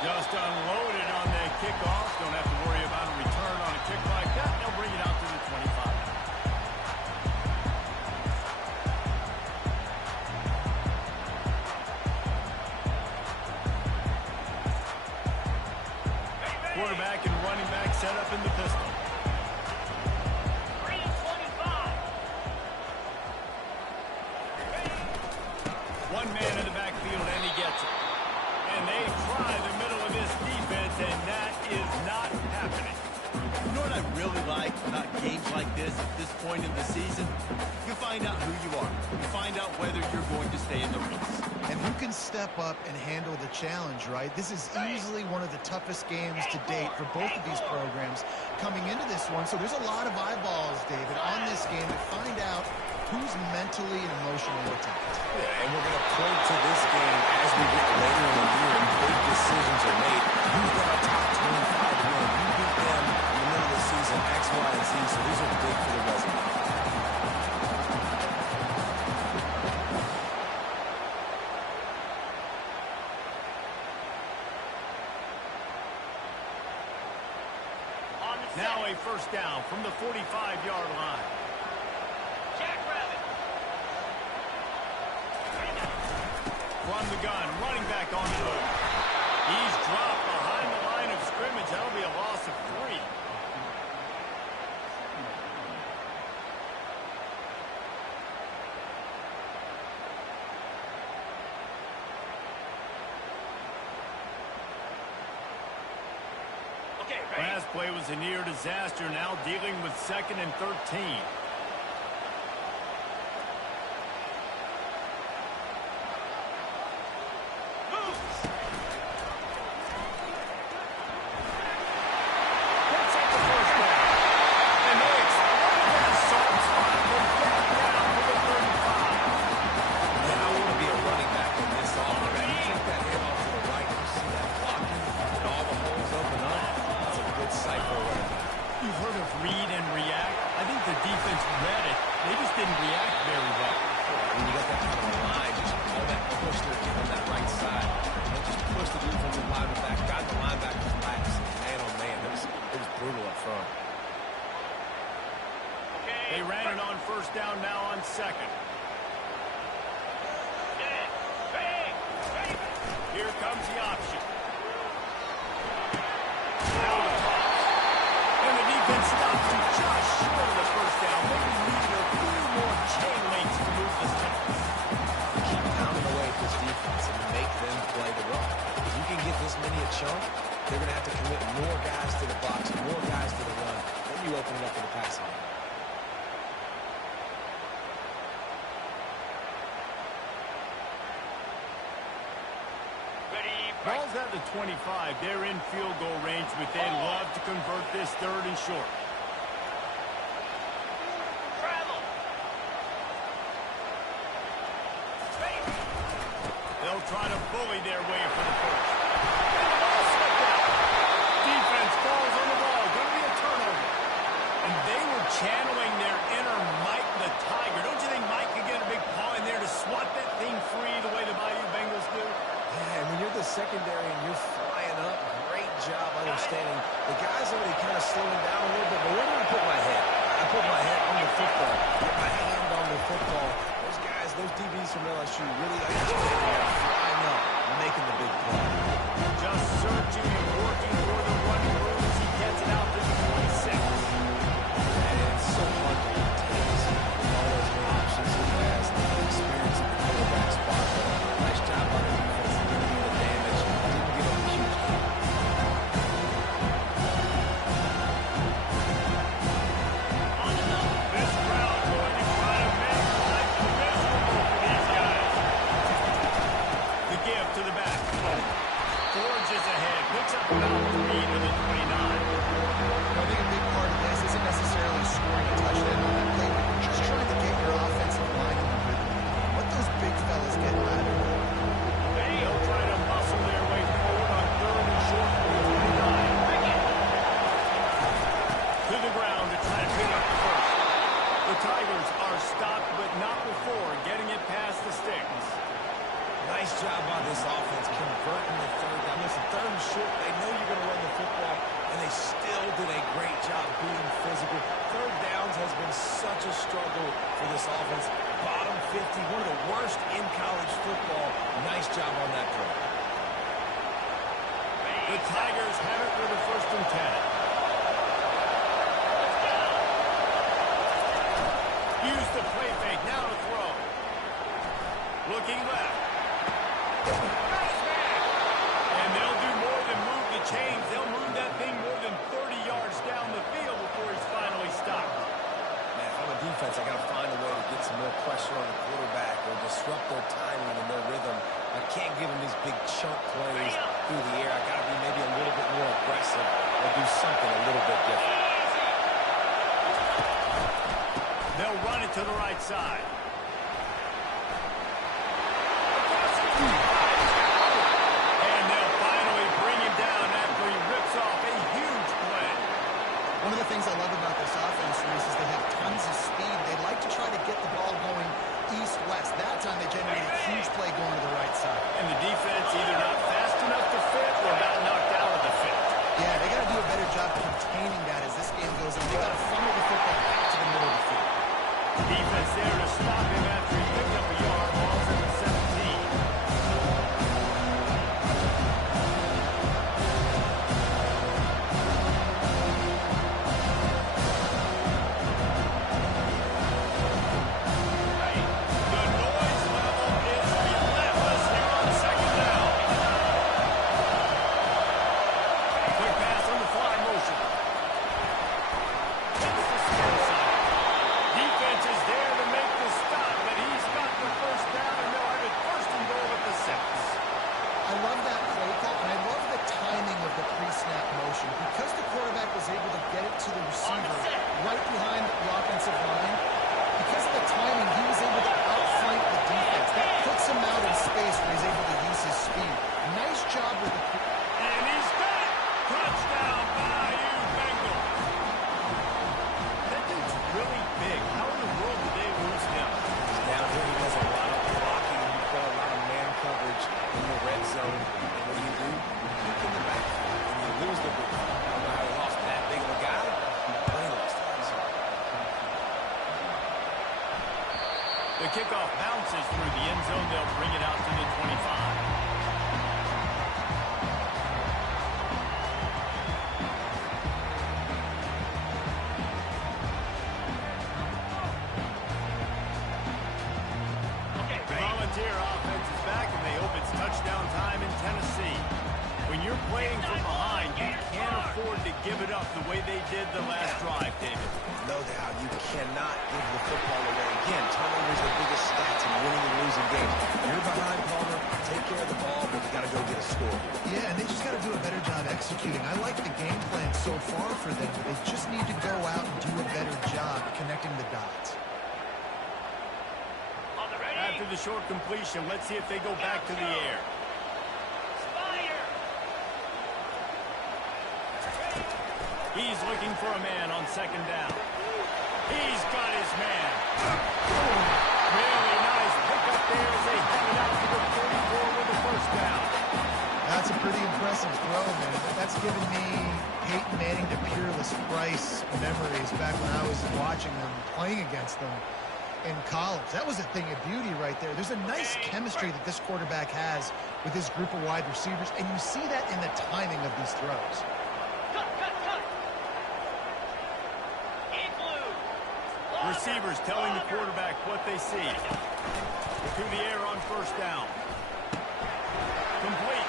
Just unloaded on that kickoff. Don't have to worry about a return on a kick like that. They'll bring it out to the 25. Quarterback and running back set up in the pistol. 325. One man in the backfield, and he gets it. And they try the middle of this defense, and that is not happening. You know what I really like about games like this at this point in the season? You find out who you are. You find out whether you're going to stay in the race. And who can step up and handle the challenge, right? This is easily one of the toughest games to date for both of these programs coming into this one. So there's a lot of eyeballs, David, on this game to find out who's mentally and emotionally attacked. Yeah, and we're going to point to this game as we get later in the year and big decisions are made. Who's got a top 25 win? Who beat them in the middle of the season, X, Y, and Z? So these are big for the resume. Now a first down from the 45-yard line. From the gun, running back on the move. He's dropped behind the line of scrimmage. That'll be a loss of 3. Last play was a near disaster. Now dealing with 2nd and 13. They ran it on first down, now on 2nd. Here comes the option. Now the toss. And the defense stops him just short of the first down. Maybe need a few more chain links to move the sticks. Keep pounding away at this defense and make them play the run. If you can get this many a chunk, they're going to have to commit more guys to the box, more guys to the run. Then you open it up for the passing game. Ball's at the 25. They're in field goal range, but they'd love to convert this 3rd and short. They'll try to bully their way for the first. And the ball slipped out. Defense falls on the ball. Going to be a turnover. And they were channeling their inner Mike the Tiger. Don't you think Mike could get a big paw in there to swat that thing free the way the Bayou Bengals do? Yeah, and when you're the secondary and you're flying up, great job understanding. The guy's already kind of slowing down a little bit, but where do I put my head? I put my head on the football, get my hand on the football. Those guys, those DBs from LSU really understanding that flying up and making the big play. Just searching and working for the running moves. He gets it out to the 26. And it's so hard to contain all those options he has, the experience in the quarterback spot. Nice job on the defense, limiting the damage. Didn't give up a huge game. This crowd going to try to make life miserable for these guys. The give to the back. Forges ahead. Picks up about 3 to the 29. I think a big part of this isn't necessarily scoring a touchdown on that play, but just trying to get your offensive line in the rhythm. Let those big fellas get laddered. They'll try to muscle their way forward on 3rd and short from the 29. To the ground to try to pick up the first. The Tigers are stopped, but not before getting it past the sticks. Nice job by this offense converting the 3rd down. Listen, 3rd and short. They know you're going to run the football, and they still did a great job being physical. Third downs has been such a struggle for this offense. Bottom 50, one of the worst in college football. Nice job on that play. The Tigers have it with a 1st and 10. Use the play fake, now to throw. Looking left. And they'll do more than move the chains. They'll move that thing more than 30 yards down the field before he's finally stopped. Man, if I'm a defense, I got to find a way to get some more pressure on the quarterback or disrupt their timing and their rhythm. I can't give them these big chunk plays through the air. I got to be maybe a little bit more aggressive or do something a little bit different. They'll run it to the right side. And they'll finally bring him down after he rips off a huge play. One of the things I love about this offense, Reese, is they have tons of speed. They like to try to get the ball going east-west. That time they generated a huge play going to the right side. And the defense either not fast enough to fit or got knocked out of the fit. Yeah, they got to do a better job containing that as this game goes on. They got to funnel the football back to the middle of the field. Defense there to stop him after he picked up a yard. Ball's at the 17. The noise level is relentless here on 2nd down. Quick pass on the fly motion. Takes the spin side. Defense is there to make the stop, but he's got the 1st down, and they'll have it 1st and goal at the 6. I love that play call, and I love the timing of the pre-snap motion. Because the quarterback was able to get it to the receiver right behind the offensive line, because of the timing, he was able to outflank the defense. That puts him out in space where he's able to use his speed. Nice job with the... And he's got it! Touchdown, Bayou Bengals! That dude's really big. How in the world did they lose him? He's down here. He does a lot of blocking. You play a lot of man coverage in the red zone. And what do? You kick in the backfield, and you lose the ball. I don't know how he lost that big of a guy. But he lost it. The kickoff bounces through the end zone. They'll bring it out to the 25. Volunteer offense is back, and they hope it's touchdown time in Tennessee. When you're playing from behind, you can't afford to give it up the way they did the last drive, David. No doubt. You cannot give the football away. Again, turnovers are the biggest stats in winning and losing games. You're behind, Palmer. Take care of the ball, but you got to go get a score. Yeah, and they just got to do a better job executing. I like the game plan so far for them, but they just need to go out and do a better job connecting the dots. After the short completion, let's see if they go back to the air. He's looking for a man on 2nd down. He's got his man. Really nice pickup there as they head it out to the 34 with the 1st down. That's a pretty impressive throw, man. That's given me Peyton Manning to Peerless Price memories back when I was watching them, playing against them in college. That was a thing of beauty right there. There's a nice chemistry that this quarterback has with his group of wide receivers, and you see that in the timing of these throws. Receivers telling the quarterback what they see. Through the air on 1st down. Complete.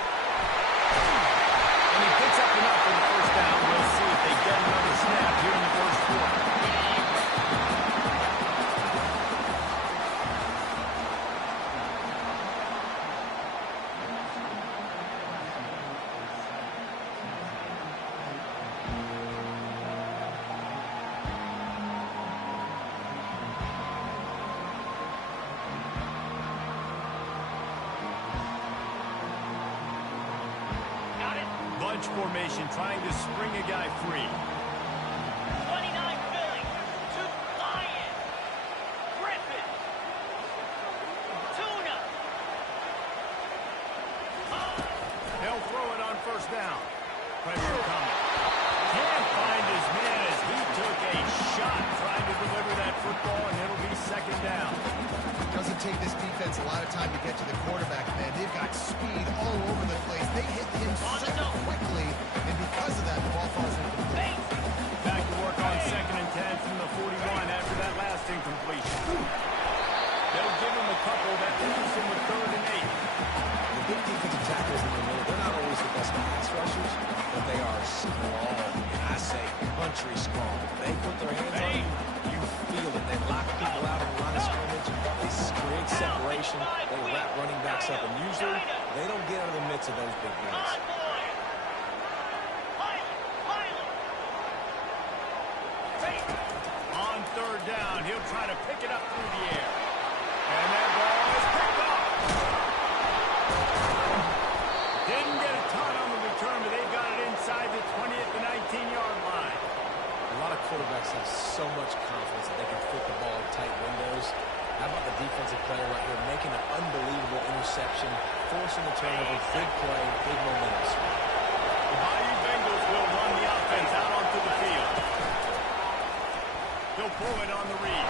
And he picks up enough for the 1st down. We'll see if they get another snap here in the 1st quarter. Bunch formation, trying to spring a guy free. 29 Philly to Lion. Griffin. Tuna. They'll throw it on 1st down. very strong. They put their hands on you, you feel it. They lock people out on the line of scrimmage. They create separation. They wrap running backs up, and usually they don't get out of the midst of those big guys. On third down, he'll try to pick it up through the air. And that ball is picked up. Didn't get a ton on the return, but they got it inside the 20 at the 19-yard line. A lot of quarterbacks have so much confidence that they can fit the ball in tight windows. How about the defensive player right here making an unbelievable interception, forcing the turnover, big play, big momentum swing. The Bayou Bengals will run the offense out onto the field. He'll pull it on the read.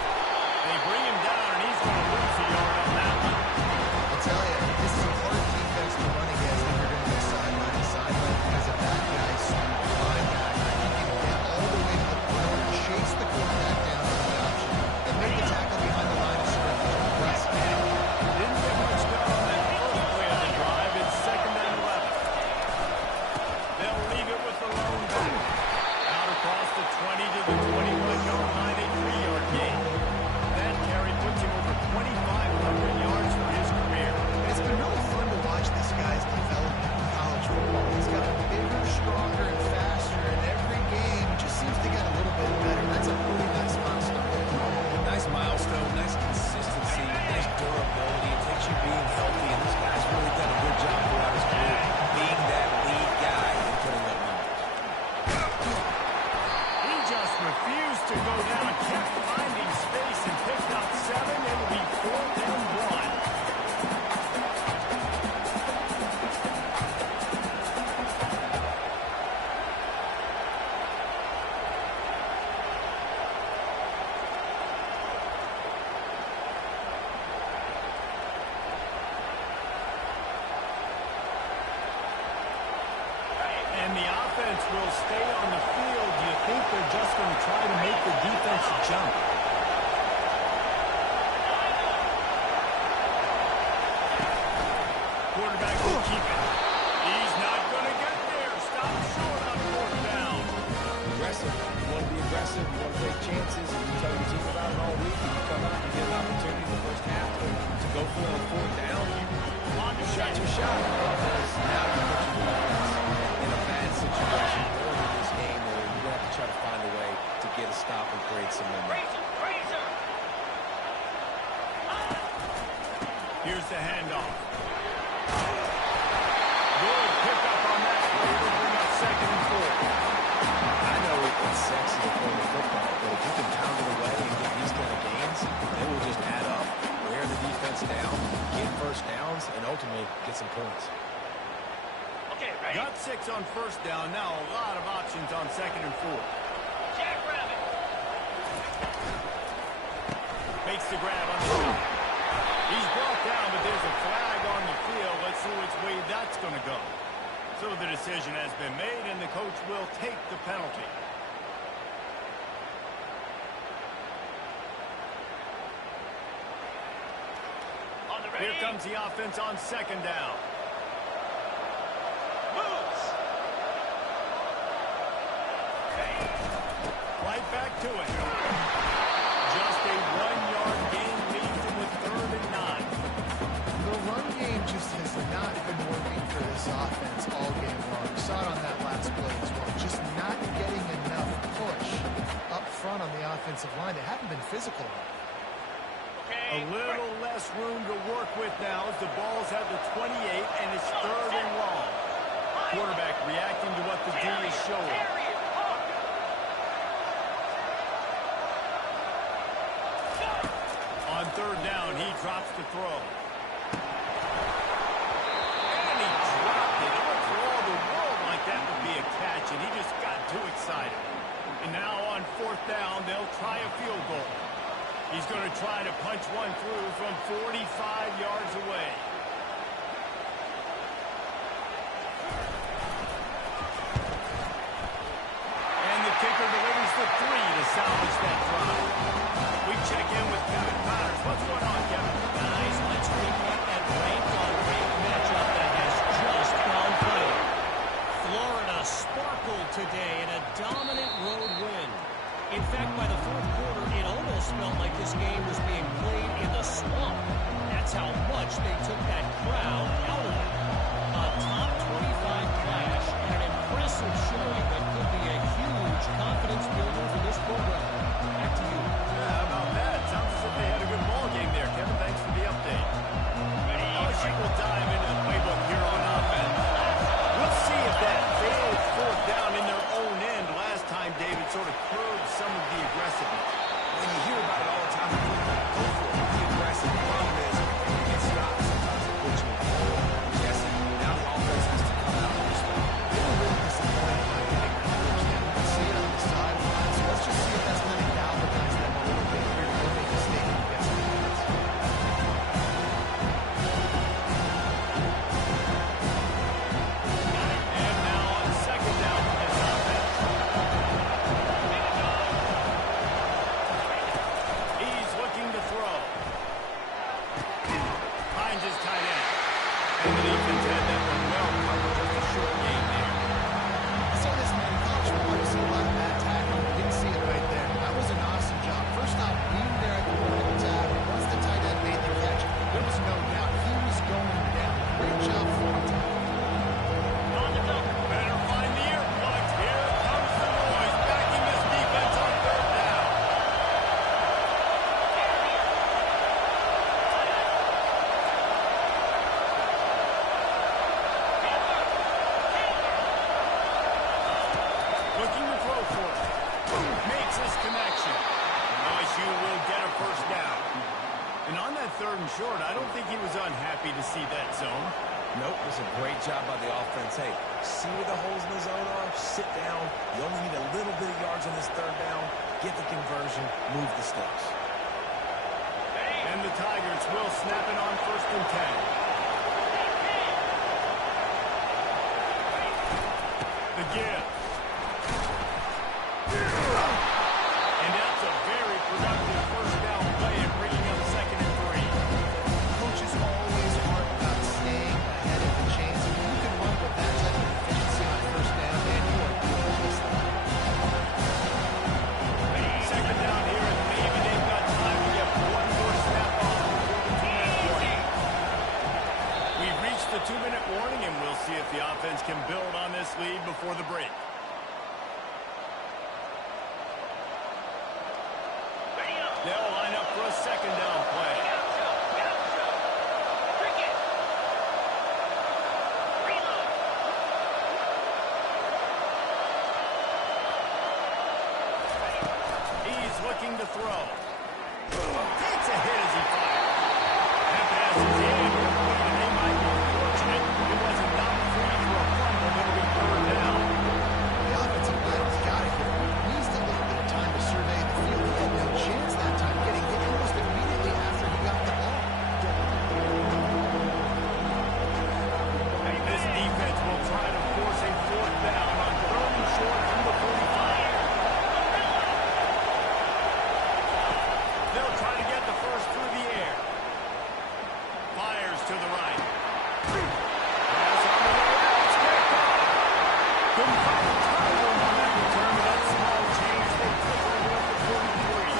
They bring him down, and he's going to lose a yard on that one. I'll tell you, this is a hard defense to run against if you're going to be sideline to sideline because of that guy's speed. Linebacker, he can get all the way to the corner, chase the quarterback down on the option, and make the tackle behind the line of scrimmage. Didn't get much done on that first play of the drive. It's 2nd and 11. They'll leave it with the lone back. Out across the 20 to the 21-yard line, a 3-yard gain. That carry puts him over 2,500 yards for his career. It's been really fun to watch this guy's development in college football. He's gotten bigger, stronger, and faster, and every game just seems to get a little bit better. That's a really nice milestone. Nice milestone, nice consistency, nice durability. It takes you being healthy, and this guy's really done a good job throughout his career being that lead guy and putting up numbers. He just refused to go down, kept finding space, and picked up 7. It'll be 4th and 1. And the offense will stay on the field. Do you think they're just going to try to make the defense jump? Quarterback will keep it. He's not going to get there. Stop short on 4th down. Aggressive. You want to be aggressive. You want to take chances. And you tell your team about it all week. And you come out and you get an opportunity in the first half to go for it on 4th down. You shot your shot. Because now you put your defense in a bad situation early in this game where you're going to have to try to find a way to get a stop and create some momentum. Here's the handoff. Good pickup on that play. It'll bring up 2nd and 4. I know it's sexy to throw the football, but if you can pound it away and get these kind of gains, they will just add up, wear the defense down, get first downs, and ultimately get some points. Okay, ready? Got 6 on 1st down. Now a lot of options on 2nd and 4. Jackrabbit. Makes the grab on the shot. He's brought down, but there's a flag on the field. Let's see which way that's going to go. So the decision has been made, and the coach will take the penalty. On the ready. Here comes the offense on 2nd down. Moves. Right back to it. Just a 1-yard gain leads him with 3rd and 9. The run game just has not been working for this offense all game long. We saw it on that last play as well. Just not getting enough push up front on the offensive line. They haven't been physical enough. A little less room to work with now as the ball's at the 28, and it's 3rd and long. Quarterback reacting to what the D is showing. On 3rd down, he drops the throw. And he dropped it. For all the world like that would be a catch, and he just got too excited. And now on 4th down, they'll try a field goal. He's going to try to punch one through from 45 yards away. And the kicker delivers the 3 to salvage that drive. We check in with Kevin Connors. What's going on, Kevin? Guys, let's recap that ranked-on-ranked matchup that has just gone through. Florida starting to sparkle today in a dominant road win. In fact, by the fourth quarter, it almost felt like this game was being played in the swamp. That's how much they took that crowd out of it. A top 25 clash and an impressive showing that could be a huge confidence builder for this program. Back to you. Yeah, how about that? Sounds as if they had a good ball game there. Kevin, thanks for the update. LSU will dive into the playbook here on offense. We'll see if that failed fourth down in their own end last time, David, sort of curbed some of the aggressiveness. When you hear about it all the time, you go for it. Be aggressive. The problem is, when you get stopped, sometimes it puts you in the hole. I'm guessing now the offense has to come out and respond. They were really disappointed by getting coverage there. We can see it on the sideline. So let's just see if that's going to galvanize them a little bit here to go make a statement against the defense. And now on second down for this offense. He's looking to throw. Finds his tight end. And the defense had that one well covered. Just a short game there. I saw this man in college football. You see a lot of bad tackling. You didn't see it right there. That was an awesome job. First off, being there at the point of attack. Once the tight end made the catch, there was no doubt he was going down. Great job for him. Better find the earplugs. Here comes the noise. Backing this defense on third down. Looking to throw for it. Makes his connection. LSU will get a first down. And on that third and short, I don't think he was unhappy to see that zone. Nope, it was a great job by the offense. Hey, see where the holes in the zone are? Sit down. You only need a little bit of yards on this third down. Get the conversion. Move the sticks. And the Tigers will snap it on first and 10. The give. And that's a very productive first down play and bringing up second and 3. Coaches always harp about staying ahead of the chains. If you can run with that type of efficiency on first down, man, you are doing just that. Second down here, and maybe they've got time to get one more snap off before the 2-minute warning. We've reached the 2-minute warning, and we'll see if the offense can build on this lead before the break. They'll line up for a second down play. He's looking to throw. Takes a hit as he fires. That pass is in. And they might be fortunate. It wasn't enough free for a fumble. It'll be third down. The offensive line's got it here. He needs a little bit of time to survey the field. He had no chance that time getting hit almost immediately after he got the ball. This defense will try to force a fourth down on third and short from the 45. They'll try to get the first through the air. Fires to the right. Pass on the way out. It's picked up. Couldn't find the time on that return, but that small change they took over at the 43.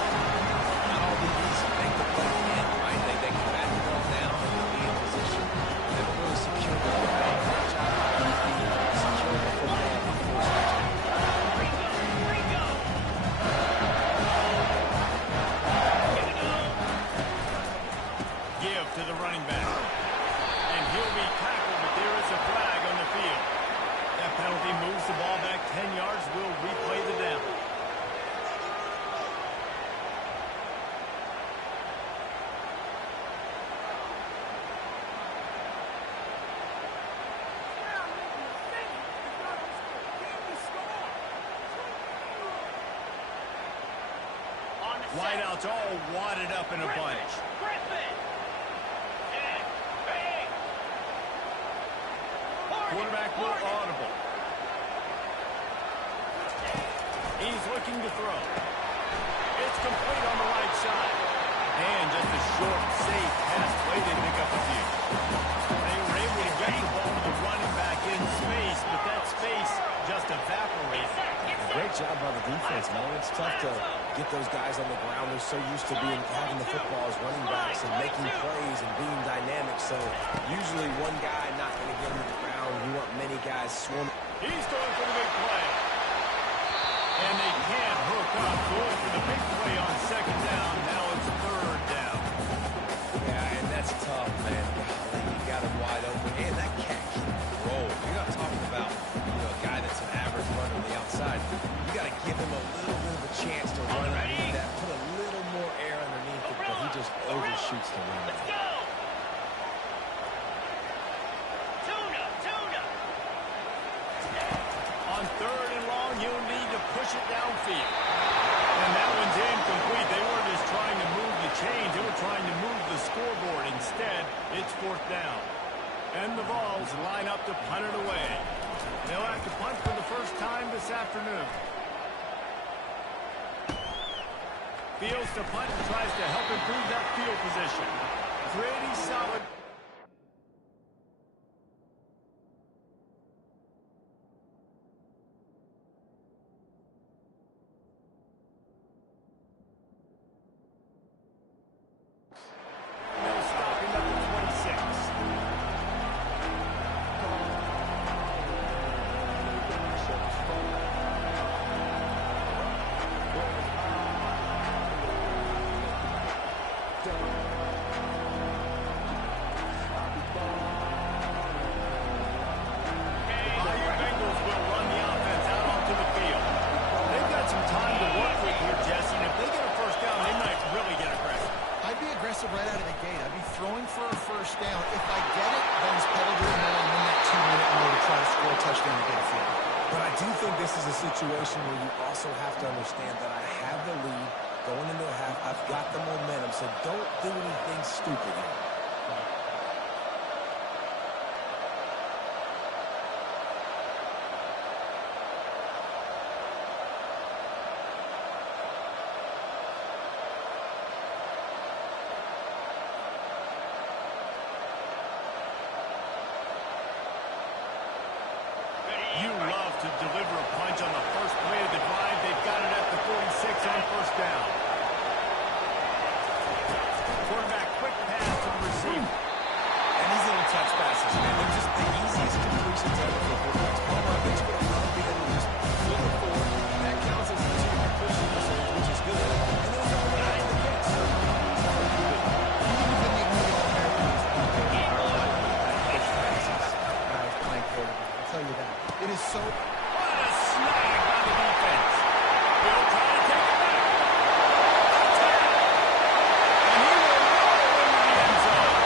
Not all these make the play again, right? They can back the ball down and they'll be in position. They're really secure the football. Great job by the defense. Secure the football and force the turn. Give to the running back. And he'll be tackled, but there is a flag on the field. That penalty moves the ball back 10 yards. We'll replay the down. Wideouts all wadded up in a bunch. Quarterback will audible. He's looking to throw. It's complete on the right side. And just a short, safe pass play. They pick up a few. They were able to get the ball to the running back in space, but that space evaporate. Great job by the defense, man. It's tough to get those guys on the ground. They're so used to having the football as running backs and making plays and being dynamic. So usually one guy not going to get them to the ground. You want many guys swarming. He's going for the big play. And they can't hook up. Going for the big play on second down. Now it's third down. Yeah, and that's tough, man. Golly, you got him wide open. And that cat can roll. You're not talking about, a guy that's an average runner on the outside. You got to give him a little bit of a chance to run underneath that, put a little more air underneath it, but he just overshoots the rim. Let's go. Tuna. On third and long, you'll need to push it downfield. And that one's incomplete. They weren't just trying to move the chains. They were trying to move the scoreboard. Instead, it's fourth down. And the Vols line up to punt it away. They'll have to punt for the first time this afternoon. Fields to punt and tries to help improve that field position. Pretty solid. They'll stop him at the 26. Right out of the gate. I'd be throwing for a first down. If I get it, then it's probably more in that 2-minute mode to try to score a touchdown and get a field. But I do think this is a situation where you also have to understand that I have the lead going into a half. I've got the momentum, so don't do anything stupid here. You love to deliver a punch on the first play of the drive. They've got it at the 46 on first down. Quarterback, quick pass to the receiver. And these little touch passes, man, they're just the easiest completions ever for quarterbacks. Paul Martin's going to be able to just flip it forward. That counts as the two completion percentage, which is good. And then it's all right in the catch. I'll tell you that. It is so... What a snag by the defense. They'll try to take it back. And he will roll into the end zone.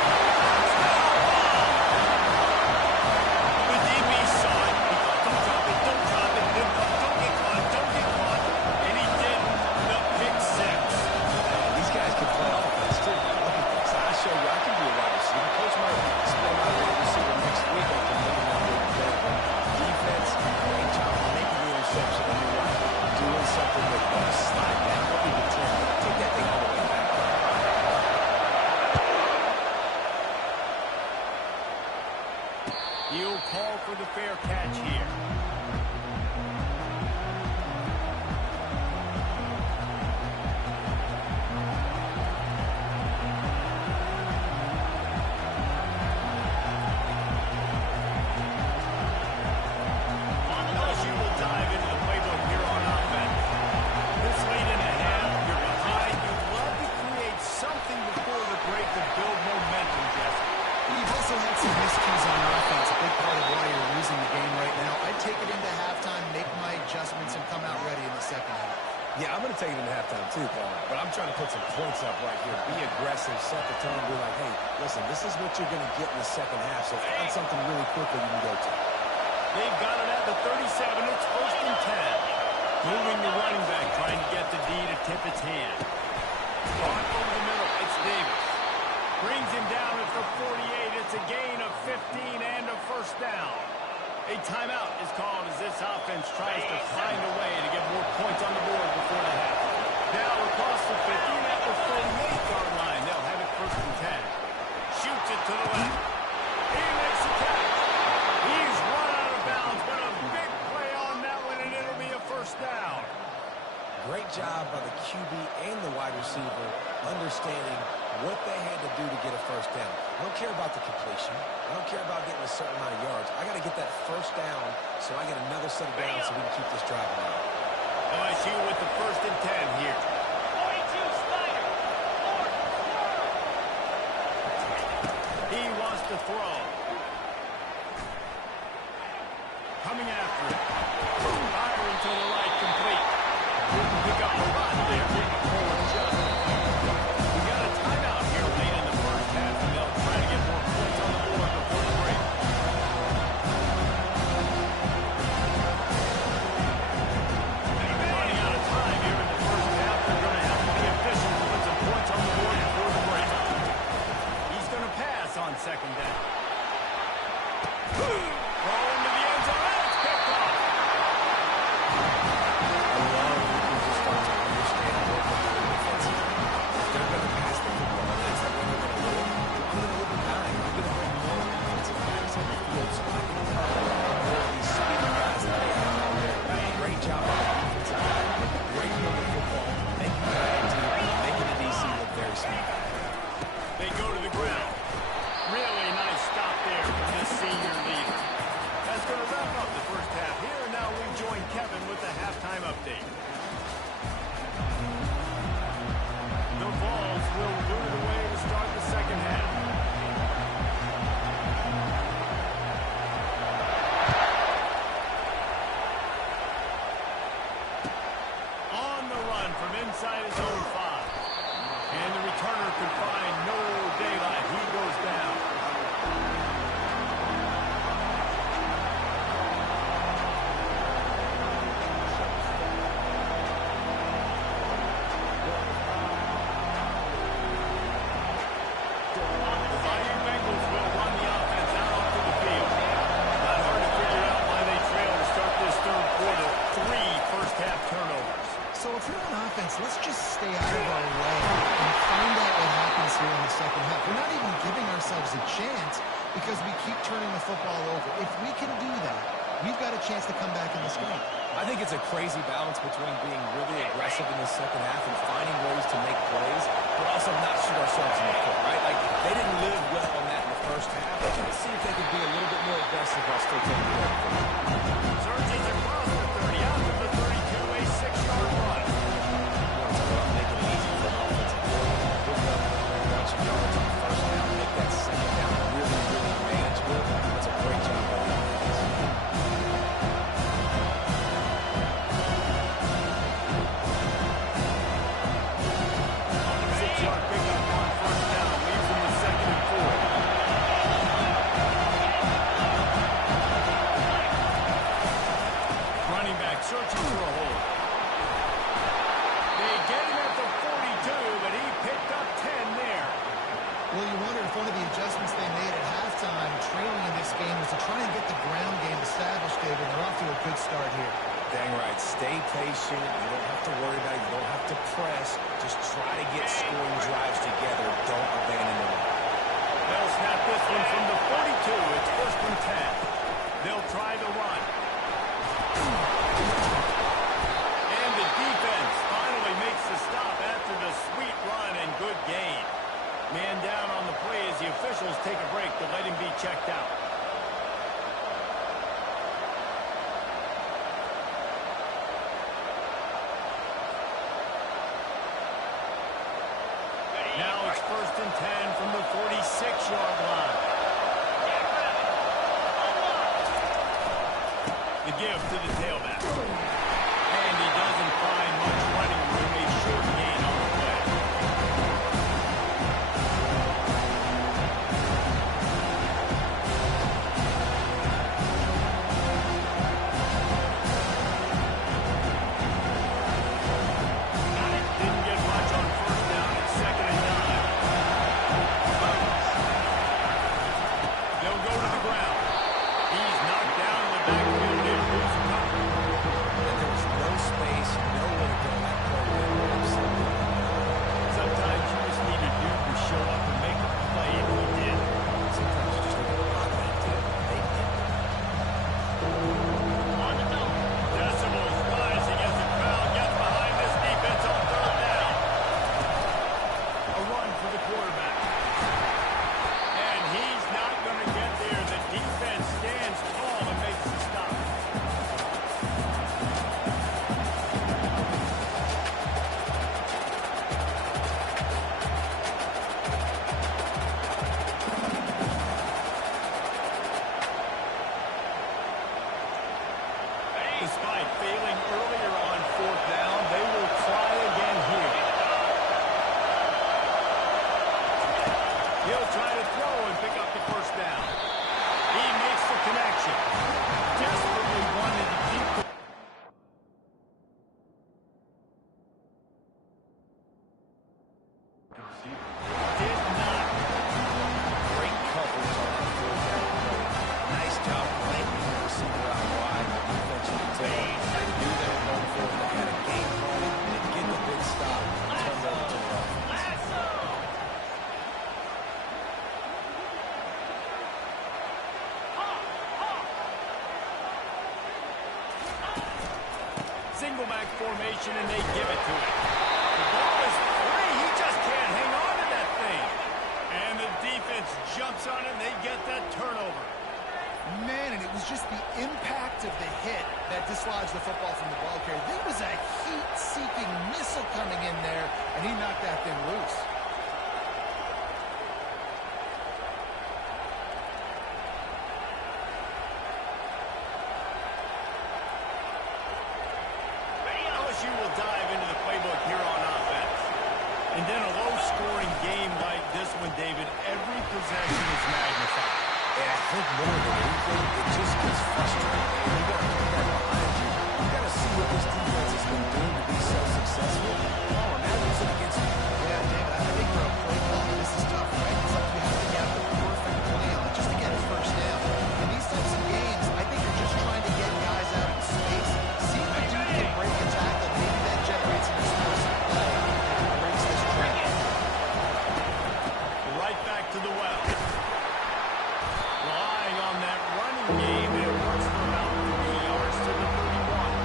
The DB saw it. He thought, don't drop it, don't drop it. Don't get caught, don't get caught. And he did the pick six. These guys can play offense, too. Look at this. I show you, I can be a wide receiver. Coach might spend my wide receiver next week after making that big play. Defense, great job making the interception. And you're right, doing something with the slide down. Don't even take that thing all the way back. He'll call for the fair catch here. LSU will dive into the playbook here on offense. This late in the half, you're behind. You'd love to create something before the break to build momentum, Jesse. You've also had some miscues on offense, a big part of why you're losing the game right now. I'd take it into halftime, make my adjustments, and come out ready in the second half. Yeah, I'm going to take it into halftime too, Paul. But I'm trying to put some points up right here. Be aggressive, set the tone, be like, hey, listen, this is what you're going to get in the second half. So find something really quickly you can go to. They've got it at the 37. It's first and 10. Moving the running back, trying to get the D to tip its hand. On over the middle, it's Davis. Brings him down at the 48. It's a gain of 15 and a first down. A timeout is called as this offense tries to find a way to get more points on the board before the half. Now across the 50 at the 48-yard line. They'll have it first and 10. Shoots it to the left. He makes the catch. He's run out of bounds, but a big play on that Great job by the QB and the wide receiver understanding what they had to do to get a first down. I don't care about the completion. I don't care about getting a certain amount of yards. I got to get that first down so I get another set of downs so we can keep this drive alive. LSU with the 1st and 10 here. 42, Snyder. He wants to throw. Coming after it. Firing to the right, complete. Pick up a run there. We got a timeout here late in the first half, and they'll try to get more points on the board before the break. Running out of time here in the first half. They're going to have to be efficient to put some points on the board before the break. He's going to pass on 2nd down. Throw into the end zone. It's picked off. I love when people start to understand what they're doing defensively. They're going to pass the football, and that's the way they're going to live. I'm going to live with time. I'm going to bring more defensive backs on the field so I can cover more of these speedy guys that they have out there. Great job on the defensive back. Great move of football. Making the INT, making the DC look very smart. They go to the ground. Really nice stop there from this senior leader. That's going to wrap up the first half here, and now we join Kevin with the halftime update. The Vols will boot it away to start the second half. On the run from inside his own 5. And the returner could find no daylight. He goes down. The Bayou Bengals will run the offense out onto the field. Not hard to figure out why they trail to start this 3rd quarter. 3 first-half turnovers. So if you're on offense, let's just stay out of our way and find out what happens here in the second half. We're not even giving ourselves a chance because we keep turning the football over. If we can do that, we've got a chance to come back in this game. I think it's a crazy balance between being really aggressive in the second half and finding ways to make plays, but also not shoot ourselves in the foot, right? Like, they didn't live well on that in the first half. Let's see if they can be a little bit more aggressive while still taking care of the football. Surges across the 30, out to the 32, a 6-yard run. It's about making it easy for an offensive coordinator to pick up a bunch of yards on the first down, make that second down really, really manageable. That's a great job by the offense. On the 6-yard pickup on 1st down, leaves them with 2nd and 4. Running back searching for a hole. They get him at the 42, but he picked up 10 there. Well, you wonder if one of the adjustments they made at halftime trailing in this game was to try and get the ground game established, David. They're off to a good start here. Dang right. Stay patient. You don't have to worry about it. You don't have to press. Just try to get scoring drives together. Don't abandon the run. They'll snap this one from the 42. It's 1st and 10. They'll try the run. And the defense finally makes the stop after the sweet run and good gain. Man down on the play as the officials take a break to let him be checked out. Now it's 1st and 10 from the 46-yard line. The give to the tailback. And he doesn't find much running room. A short gain on the play. Didn't get much on 1st down. It's 2nd and 9. They'll go to the ground. He's knocked down in the backfield. It moves cover. Despite failing earlier on fourth down, they will try again here. He'll try to throw and pick up the first down. He makes the connection. Desperately wanted to keep the did not. Great coverage on that fourth down play. Nice job playing the receiver out wide. The defense, you can tell, they knew they were going for it. They had a game plan. They get the big stop, turn it over to the offense. Single back formation, and they give it to him. The ball is free. He just can't hang on to that thing. And the defense jumps on it, and they get that turnover. Man, and it was just the impact of the hit that dislodged the football from the ball carrier. There was a heat-seeking missile coming in there, and he knocked that thing loose. LSU will dive into the playbook here on offense. And in a low-scoring game like this one, David, every possession is magnified. And I think more than anything, it just gets frustrating. You got to put that behind you. You got to see what this defense has been doing to be so successful. Oh, and now use it against you. Yeah, David, I think for a play call, this is tough, right? It's like you have to have the perfect play on just to get a first down. In these types of games, I think you're just trying to get guys out in space. See if a dude can break a tackle. Maybe that generates an explosive play and breaks this trend. Right back to the well. Relying on that running game, and it works for about 3 yards to the 31.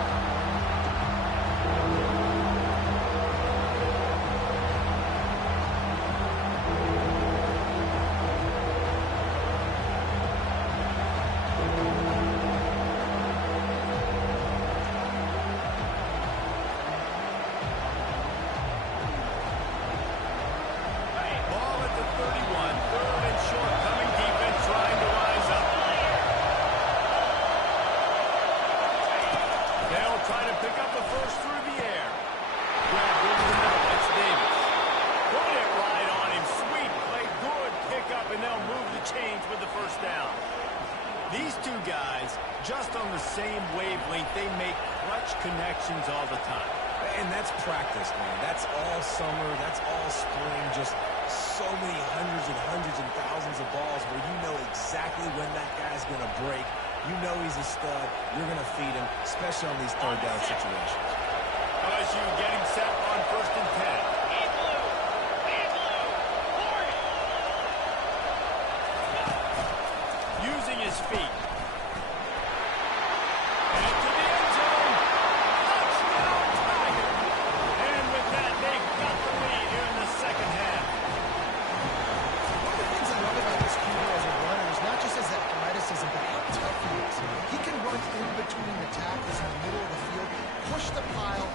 Ball at the 31, third and short, coming defense trying to rise up. They'll try to pick up the first through the air. Grabbed over the middle, that's Davis. Put it right on him, sweet play, good pickup, and they'll move the chains with the first down. These two guys, just on the same wavelength, they make clutch connections all the time. And that's practice, man. That's all summer. That's all spring. Just so many hundreds and thousands of balls where you know exactly when that guy's going to break. You know he's a stud. You're going to feed him, especially on these third down situations. LSU getting set on first and 10. In blue. In blue. Oregon. Using his feet. And into the end zone. Touchdown, Tiger. And with that, they've got the lead here in the second half. One of the things I love about this QB as a runner is not just his athleticism, but how tough he is. He can run in between the tackles in the middle of the field, push the pile,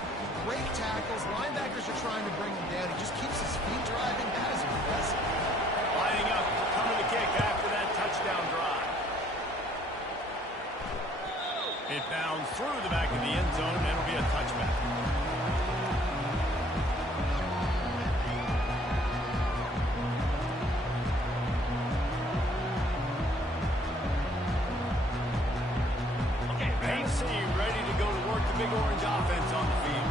break tackles. Linebackers are trying to bring him down. He just keeps his feet driving. That is impressive. Lining up, coming to kick after that touchdown drive. It bounds through the back of the end zone, and it'll be a touchback. Tennessee ready to go to work the Big Orange offense on the field.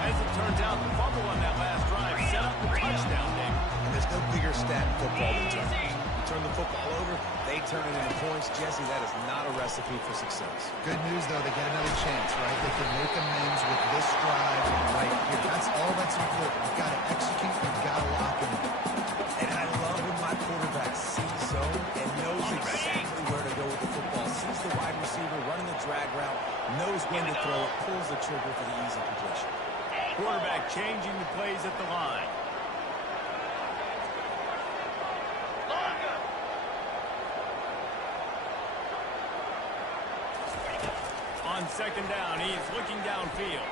As it turns out, the fumble on that last drive set up the touchdown, David. And there's no bigger stat in football than turnovers. You turn the football over, they turn it into points. Jesse, that is not a recipe for success. Good news, though, they get another chance, right? They can make amends with this drive right here. That's all that's important. You've got to execute. You've got to lock in. And I love when my quarterback sees zone and knows exactly where to go with the football. Sees the wide receiver running the drag route, knows when to throw it, pulls the trigger for the easy completion. Quarterback changing the plays at the line. On second down, he's looking downfield.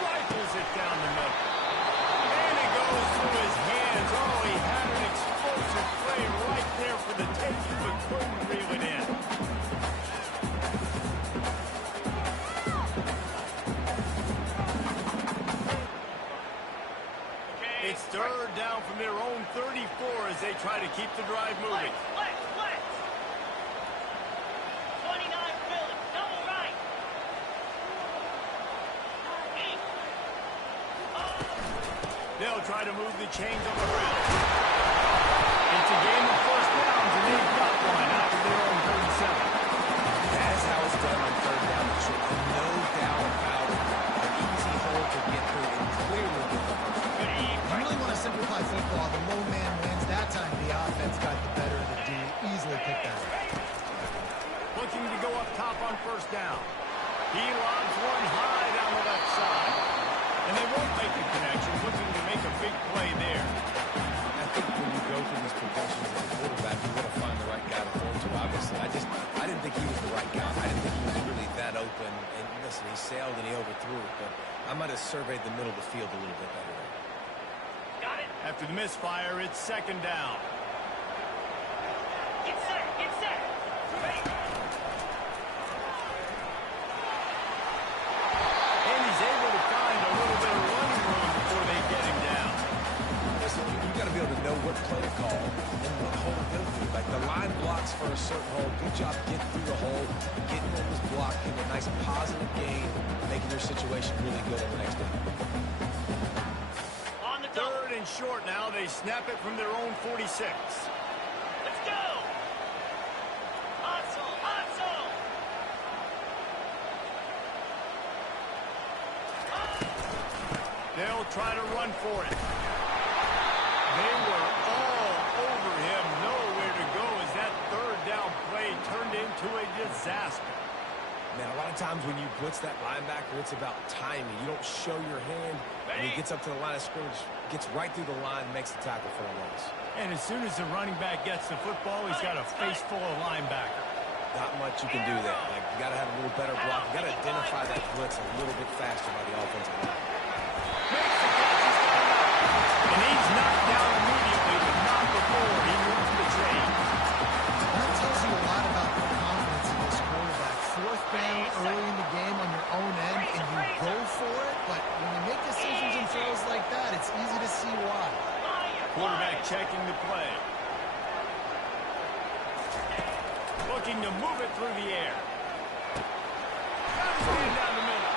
Rifles it down the middle. And it goes through his hands. Oh, he had an explosive play right there for the taking, but couldn't reel it in. down from their own 34 as they try to keep the drive moving. Flex. 29 Philly, double right. 8. They'll try to move the chains on the grill. It's a game of first downs, and they've got one after their own 37. That's how it's done on third down. No doubt about it. An easy hole to get through and clearly get the first down. You really want to simplify football. The low man wins. That time the offense got the better of the D. Easily picked that up. Looking to go up top on first down. He lobs one high down the left side. And they won't make the connection, looking to make a big play there. I think when you go through these progressions as a quarterback, you want to find the right guy to throw to, obviously. I didn't think he was the right guy. I didn't think he was really that open. And listen, he sailed and he overthrew it, but I might have surveyed the middle of the field a little bit better there. Got it. After the misfire, it's second down. Get set. Ready. And he's able to find a little bit of running room before they get him down. Listen, you got to be able to know what play to call and what hole to go through. Like the line blocks for a certain hole. Good job getting through the hole, getting what was blocked, getting a nice positive gain, making your situation really good on the next down. On the double. Third and short now. They snap it from their own 46. Let's go. Hustle. They'll try to run for it. They were all over him. Nowhere to go as that third down play turned into a disaster. Man, a lot of times when you blitz that linebacker, it's about timing. You don't show your hand, and he gets up to the line of scrimmage, gets right through the line, makes the tackle for a loss. And as soon as the running back gets the football, he's got a face full of linebacker. Not much you can do there. Like, you got to have a little better block. You got to identify that blitz a little bit faster by the offensive line. And he's knocked down immediately, but not before he moves the chain. That tells you a lot about the confidence in this quarterback. Fourth down early in the game on your own end, and you go for it, but when you make decisions and throws like that, it's easy to see why. Quarterback checking the play. Looking to move it through the air. Got his man down the middle.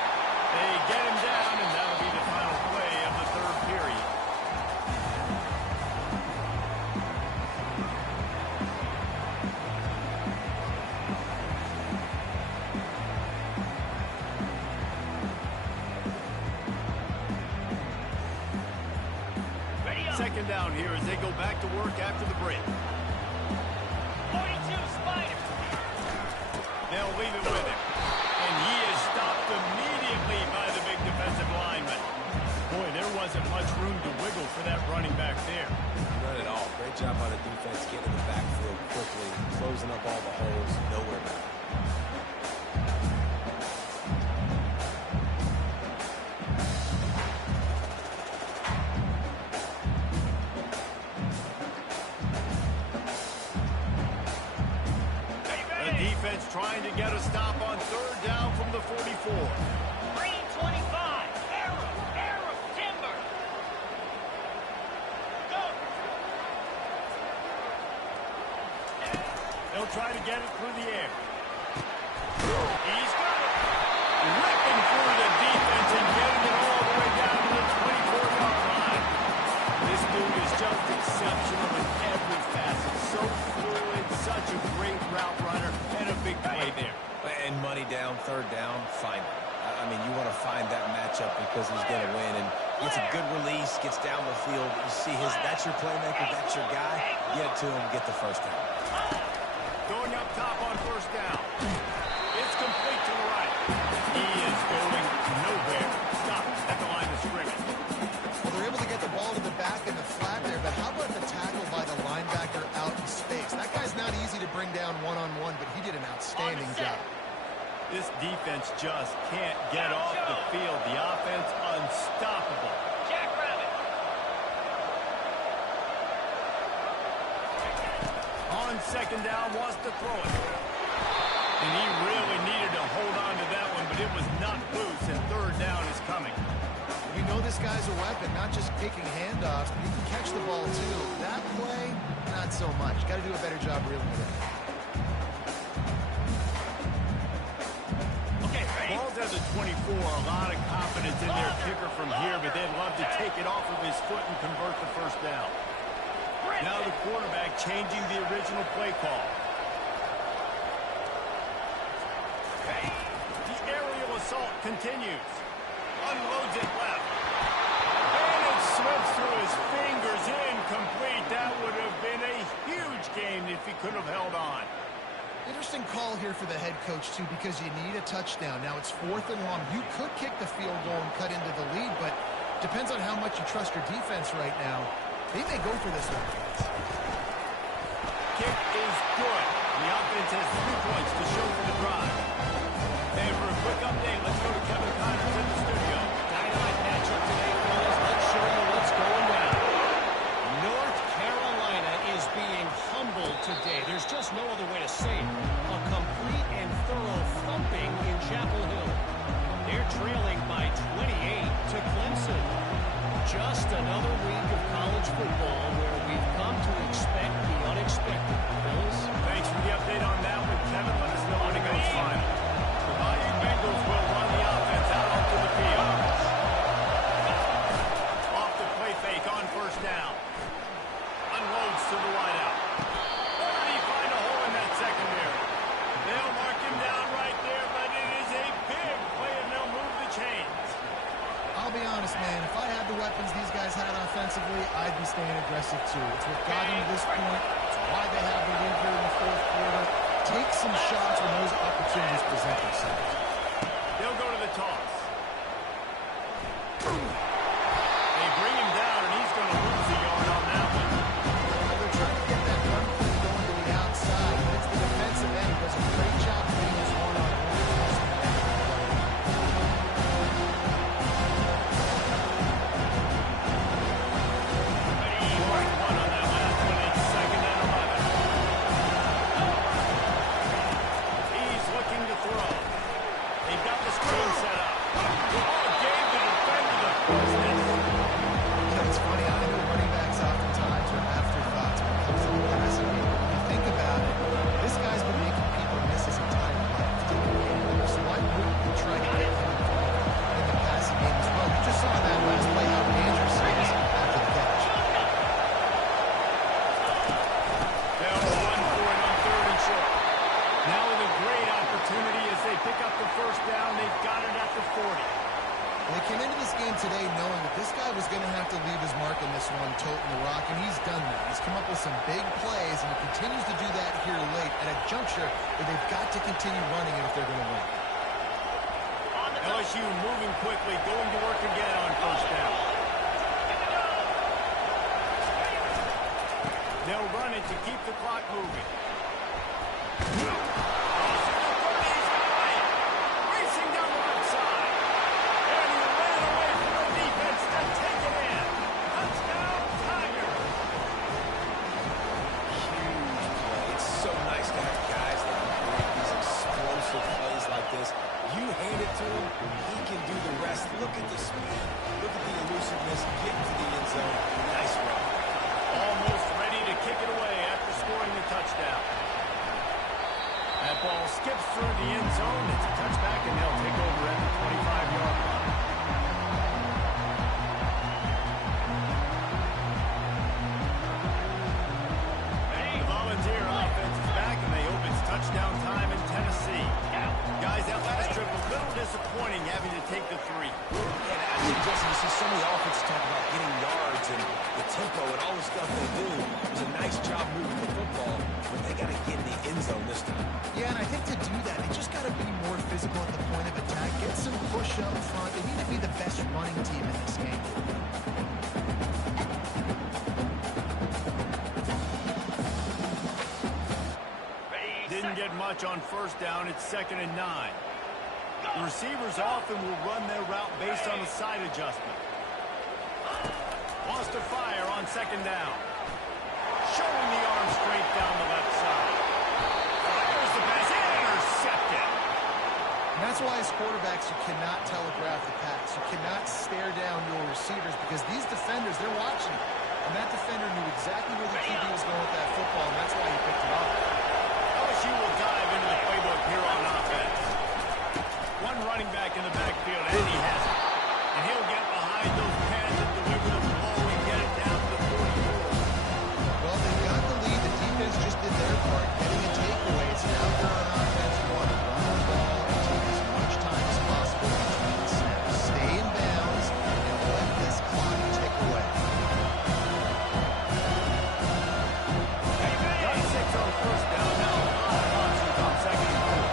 They get him down, and that'll be the final play of the third period. Second down here as they go back to work after the break. 42 Spider. They'll leave it with him. And he is stopped immediately by the big defensive lineman. Boy, there wasn't much room to wiggle for that running back there. None at all. Great job by the defense getting in the backfield quickly, closing up all the holes, nowhere back. Defense trying to get a stop on third down from the 44. Green 25. Arrow. Timber. Go. They'll try to get it through the air. He's got it. Ripping through the defense and getting it all the way down to the 24-yard line. This dude is just exceptional in every facet. So fluid, such a great route runner, and a big play there. And money down, third down, find it. I mean, you want to find that matchup because he's going to win. And gets a good release, gets down the field. You see that's your playmaker, that's your guy. Get it to him, get the first down. Going up top on first down. It's complete to the right. He is going nowhere. Stop at the line of scrimmage. Well, they're able to get the ball to the back in the flat there, but how about the tackle by the linebacker out in space? That guy's not easy to bring down one-on-one, but he did an outstanding job. This defense just can't get off the field. The offense unstoppable. Jackrabbit. On second down, wants to throw it. And he really needed to hold on to that one, but it was not loose, and third down is coming. We know this this guy's a weapon, not just taking handoffs, but he can catch the ball too. That play, not so much. Got to do a better job reeling it in. Okay, ready? Ball's at the 24. A lot of confidence in their kicker from here, but they'd love to take it off of his foot and convert the first down. Now the quarterback changing the original play call. The aerial assault continues. Unloads it left. And it slips through his fingers. Incomplete. That would have been a huge game if he could have held on. Interesting call here for the head coach, too, because you need a touchdown. Now it's 4th and long. You could kick the field goal and cut into the lead, but depends on how much you trust your defense right now. They may go for this one. Kick is good. The offense has 3 points to show for the drive. And for a quick update, let's go to Kevin Connors in the studio. Dynamite matchup today, fellas. Let's show you what's going down. North Carolina is being humbled today. There's just no other way to say it. A complete and thorough thumping in Chapel Hill. They're trailing by 28 to Clemson. Just another week of college football where we've come to expect the unexpected. Fellas? Thanks for the update on that one, Kevin. Let us know when it goes final. The Bayou Bengals will run the offense out onto the field. Off the play fake on first down. Unloads to the wideout. Where did he find a hole in that secondary? They'll mark him down right there, but it is a big play, and they'll move the chains. I'll be honest, man. If I had the weapons these guys had offensively, I'd be staying aggressive, too. It's what got them to this point. It's why they have the lead here in the 4th quarter. Take some shots when those opportunities present themselves. They'll go to the toss. They bring him down, and he's going to lose a yard on that one. They're trying to get that run play going to the outside. It's the defensive end who does a great job of getting his one-on-one. Today knowing that this guy was going to have to leave his mark in this one, toting the rock, and he's done that. He's come up with some big plays, and he continues to do that here late at a juncture where they've got to continue running it if they're going to win. LSU moving quickly, going to work again on first down. They'll run it to keep the clock moving. Racing down the left side. And he ran away from the defense to take it in. Touchdown, Tigers. Huge play. It's so nice to have guys that can create these explosive plays like this. You hand it to him, he can do the rest. Look at the speed. Look at the elusiveness. Get into the end zone. Nice run. Almost ready to kick it away after scoring the touchdown. That ball skips through the end zone. It's a touchback, and they'll take over at the 25-yard line. The Volunteer offense is back, and they hope it's touchdown time in Tennessee. Guys, that last trip was a little disappointing having to take the 3. And I think, Jesse, you see so many offenses talk about getting yards and the tempo and all the stuff they do. It was a nice job moving the football, but they got to get in the end zone this time. Yeah, and I think to do that, they just got to be more physical at the point of attack, get some push up front. They need to be the best running team in this game. Didn't get much on first down. It's 2nd and 9. The receivers often will run their route based on a side adjustment. Wants to fire on 2nd down. Showing the arm straight down the left side. Fires the pass. Intercepted. And that's why as quarterbacks, you cannot telegraph the pass. You cannot stare down your receivers because these defenders, they're watching it. And that defender knew exactly where the QB was going with that football, and that's why he picked it off. LSU will dive into the playbook here on offense. One running back in the backfield, and he has it. And he'll get behind those pads and deliver the ball and get it down to the 44. Well, they got the lead. The defense just did their part, getting a takeaway. So now they're on offense. You want to run the ball and take as much time as possible between snaps. Stay in bounds and let this clock tick away. Got 6 on first down. Now a lot of options on second and 4.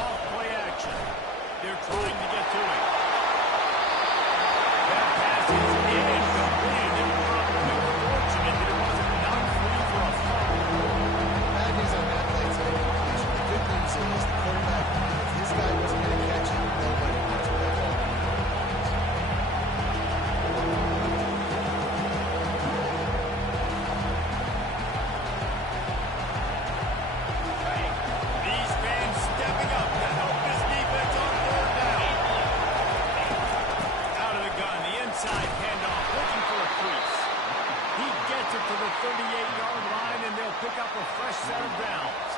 Off play action. They're trying to get to it. That pass is incomplete. They were probably fortunate that it wasn't knocked free for a fumble. Bad news on that play, it's an incompletion. The good news is the quarterback, if his guy wasn't going to catch it, nobody wants to that ball. These fans stepping up to help this defense on third down. Out of the gun, the inside handoff, looking for a crease. He gets it to the 38-yard line, and they'll pick up a fresh set of downs.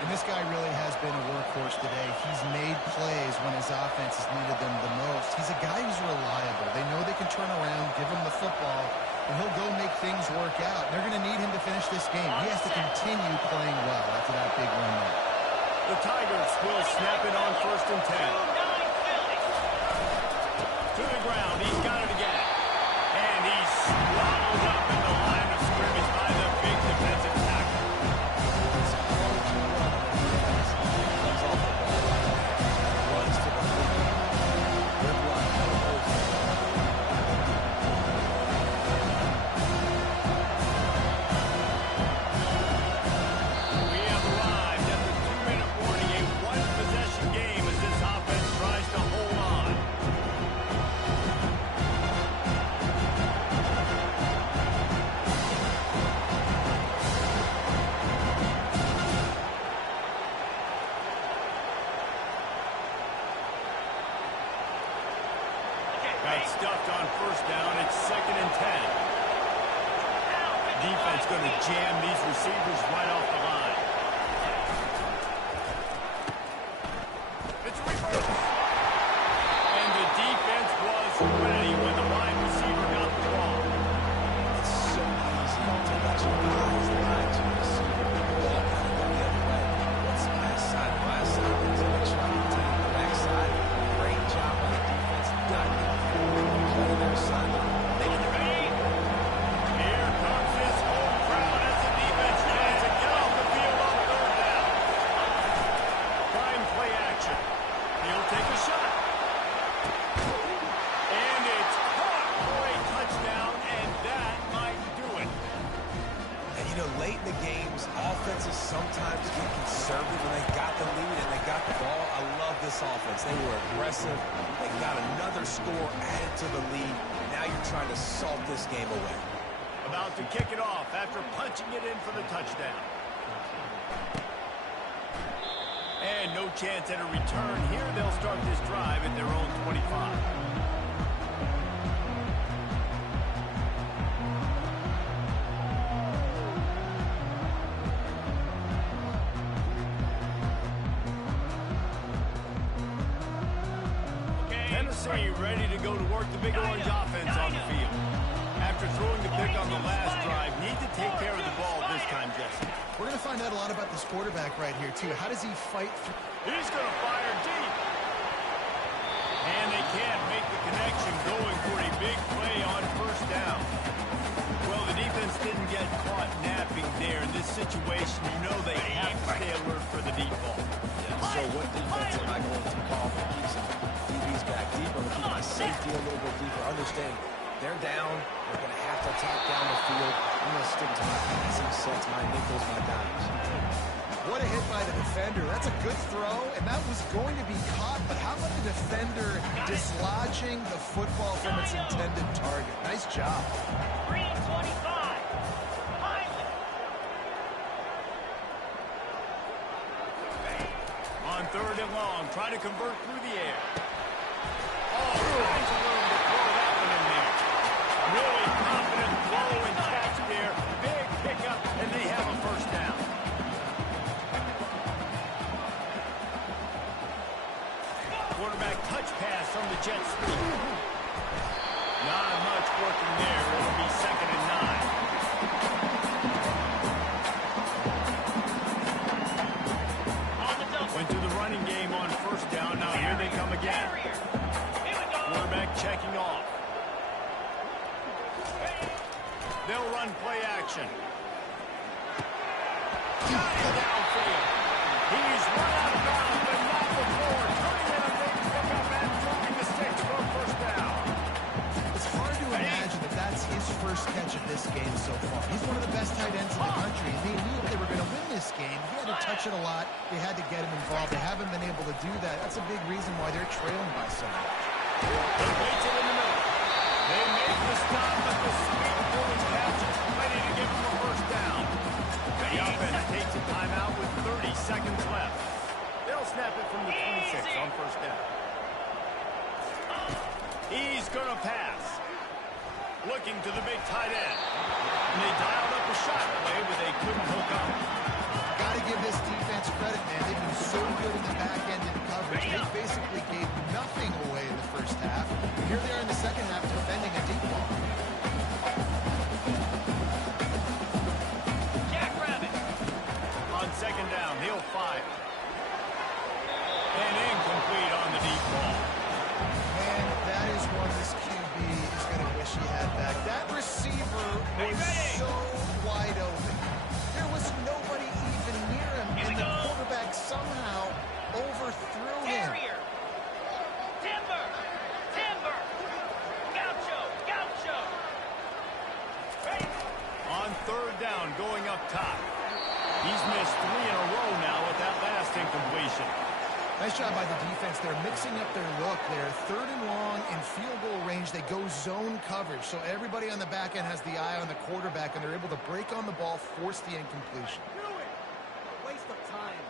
And this guy really has been a workhorse today. He's made plays when his offense has needed them the most. He's a guy who's reliable. They know they can turn around, give him the football, and he'll go make things work out. They're going to need him to finish this game. He has to continue playing well after that big run there. The Tigers will snap it on 1st and 10. To the ground, he's got it again. And he's swallowed up in the line of scrimmage by the big defensive tackle. It's hard to run on defense. Comes off the ball. Runs to the football. Good run. We have arrived at the 2-minute warning, a one-possession game as this offense tries to hold on. Got stuffed on first down. It's 2nd and 10. Defense going to jam these receivers right off the line. It's a reverse. And the defense was ready when the wide receiver got the ball. It's so easy to let your eyes lie to the receiver. The ball kind of go the other way. What's the last side? The last side is going to try to take the backside. Great job on the defense. Not play their side. Here comes this home crowd as the defense tries to get off the field on third down. Prime play action. He'll take a shot. And it's caught for a touchdown, and that might do it. And, you know, late in the games, offenses sometimes get conservative when they got the lead and they got the ball. I love this offense. They were aggressive. They got another score added to the lead. Now you're trying to salt this game away. About to kick it off after punching it in for the touchdown. And no chance at a return here. They'll start this drive at their own 25. Tennessee ready to go to work the big orange offense on the field. After throwing the pick on the last drive, need to take care of the ball this time, Jesse. We're going to find out a lot about this quarterback right here, too. How does he fight through? He's going to fire deep. And they can't make the connection going for a big play on first down. Well, the defense didn't get caught napping there in this situation. You know they have to stay alert for the deep ball. So what defense am I going to call for keep some DBs back deeper, to keep my safety a little bit deeper? Understand, they're down. They're going to have to attack down the field. I'm going to stick to my passing sets, my nickels, my dimes. What a hit by the defender. That's a good throw, and that was going to be caught. But how about the defender dislodging the football from its intended target? Nice job. 325. Highland. third and long. Trying to convert through the air. Oh, finds room to throw that one in there. Really confident throw and catch there. Big pickup, and they have a first down. Quarterback touch pass from the Jets. Not much working there. It'll be 2nd and 9. Went to the running game on first down. Now here they come again. Quarterback checking off. They'll run play action. Got it downfield. He's run out of bounds, but not before. Turning in a big pickup and moving the sticks for a first down. It's hard to imagine that that's his first catch of this game so far. He's one of the best tight ends in the country, and they knew if they were going to win this game, he had to touch it a lot. They had to get him involved. They haven't been able to do that. That's a big reason why they're trailing by so much. He waits it in the middle. They make the stop, but the sweet forward catch is ready to give him a first down. The offense takes a timeout with 30 seconds left. They'll snap it from the 26 on first down. He's going to pass. Looking to the big tight end. And they dialed up a shot play, but they couldn't hook up. Got to give this defense credit, man. They've been so good in the back end in coverage. They basically gave nothing away in the first half. Here they are in the second half defending a deep ball. Jackrabbit. On second down, he'll fire. And incomplete on the deep ball. Man, that is one this QB is going to wish he had back. That receiver was so wide open. There was nobody even near him, and the quarterback somehow overthrew him. Terrier. Timber. Timber. Gaucho. Gaucho. On third down, going up top. He's missed 3 in a row now with that last incompletion. Nice job by the defense. They're mixing up their look. They're third and long in field goal range. They go zone coverage, so everybody on the back end has the eye on the quarterback, and they're able to break on the ball, force the incompletion. Waste of time.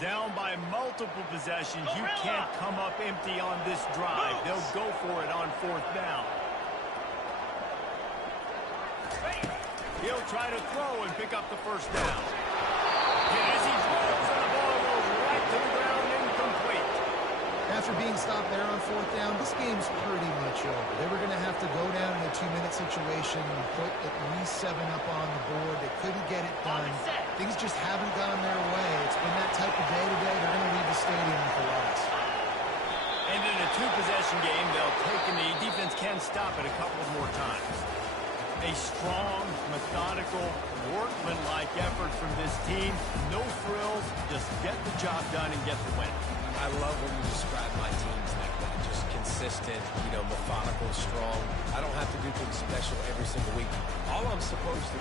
Down by multiple possessions. You can't come up empty on this drive. They'll go for it on fourth down. He'll try to throw and pick up the first down. And as he throws, and the ball goes right to the ground, incomplete. After being stopped there on fourth down, this game's pretty much over. They were going to have to go down in a 2-minute situation and put at least 7 up on the board. They couldn't get it done. Things just haven't gone their way. It's been that type of day today. They're going to leave the stadium with a loss. And in a 2-possession game, they'll take a knee. Defense can stop it a couple more times. A strong, methodical, workman-like effort from this team. No frills, just get the job done and get the win. I love when you describe my teams like that. Just consistent, methodical, strong. I don't have to do things special every single week. All I'm supposed to